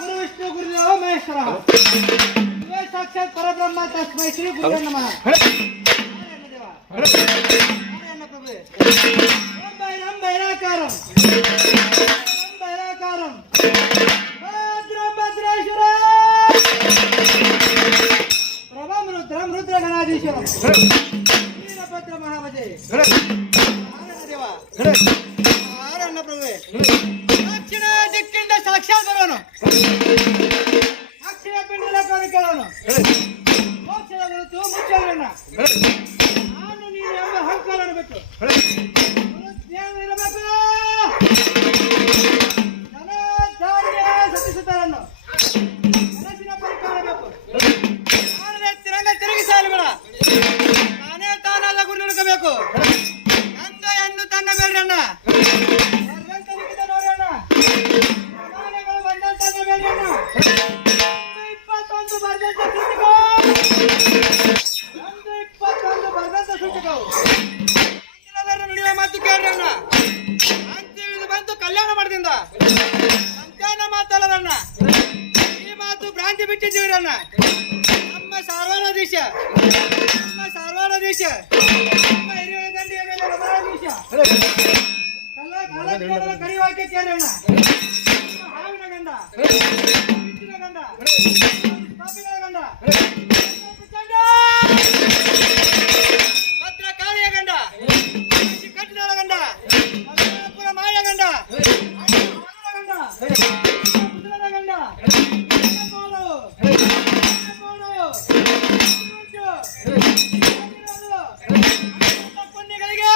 ಗುರು ವಿಷ್ಣು ಗುರುದೇವ ಮಹೇಶ್ವರ ಸಾಕ್ಷಾತ್ ಪರಬ್ರಹ್ಮ ತಸ್ಮೈ ಶ್ರೀ ಗುರು ನಮಃ. ಬೈರಾಕಾರಂ ಭದ್ರೇಶ್ವರ ಪ್ರಭಂ ರುದ್ರಂ ರುದ್ರಗಣಾಧೀಶ್ವರಂ ವೀರಭದ್ರ ಮಹಾಭಜೆ ದೇವ ಆರಣ್ಣ ಪ್ರಭುವೆ. ದಕ್ಷಿಣ ದಿಕ್ಕಿಂದ ಸಾಕ್ಷಾತ್ ಬರೋನು, ಅಕ್ಷಯ ಪಿಂಡಲ ಕೇಳೋನು, ಮೋಕ್ಷದ ಗುರುತು ಮುಚ್ಚೋಣ. ನಾನು ನೀನು ಎಂಬ ಅಹಂಕಾರ ಬಿಟ್ಟು ಇರಬೇಕು. ಸತಿಸುತ್ತಾರನ್ನು ಮನಸ್ಸಿನ ಪರಿಕಾರ ಬೇಕು. ನಾನೇ ತಿರಂಗ ತಿರುಗಿಸಲು ಬೇಡ, ನಾನೇ ತಾನಾದ ಗುರು ನುಡ್ಕೋಬೇಕು. ನಂದು ಎಂದು ತನ್ನ ಬೇಡ್ರಣ್ಣ, ನೋಡೋಣ ನಾನೆಗಳು ಬಂದಂತನ್ನ ಬೇಡ್ರಣ್ಣ. 21 ಬರ್ದಂತ ಸೂಚಕವು, ನಂದು 21 ಬರ್ದಂತ ಸೂಚಕವು. ನುಡಿಯುವ ಮಾತು ಕೇಳ್ರಣ್ಣ, ಅಂತ್ಯವಿದು ಬಂತು ಕಲ್ಯಾಣ ಮಾಡ್ದಿಂದ ಸಂತಾನ ಮಾತಲ್ಲರಣ್ಣ. ಈ ಮಾತು ಭ್ರಾಂತಿ ಬಿಟ್ಟಿದ್ದೀರಣ್ಣ. ನಮ್ಮ ಸಾರ್ವಾಣಾಧೀಶ, ನಮ್ಮ ಹಿರಿಯ ದಂಡಿಯ ಮೇಲೆ ರಮಣಾಧೀಶ ಕರಿವಾಕ್ಯ ಕೇಳೋಣ. ಹಾವಿನ ಗಂಡ, ಬಿಚ್ಚಿನ ಗಂಡ, ಪಾಪಿಗಳ ಗಂಡ, ಭದ್ರ ಕಾಳಿಯ ಗಂಡ, ಕಟ್ಟಿನ ಗಂಡ, ಪುರ ಮಾಯ ಗಂಡ, ಪುಣ್ಯಗಳಿಗೆ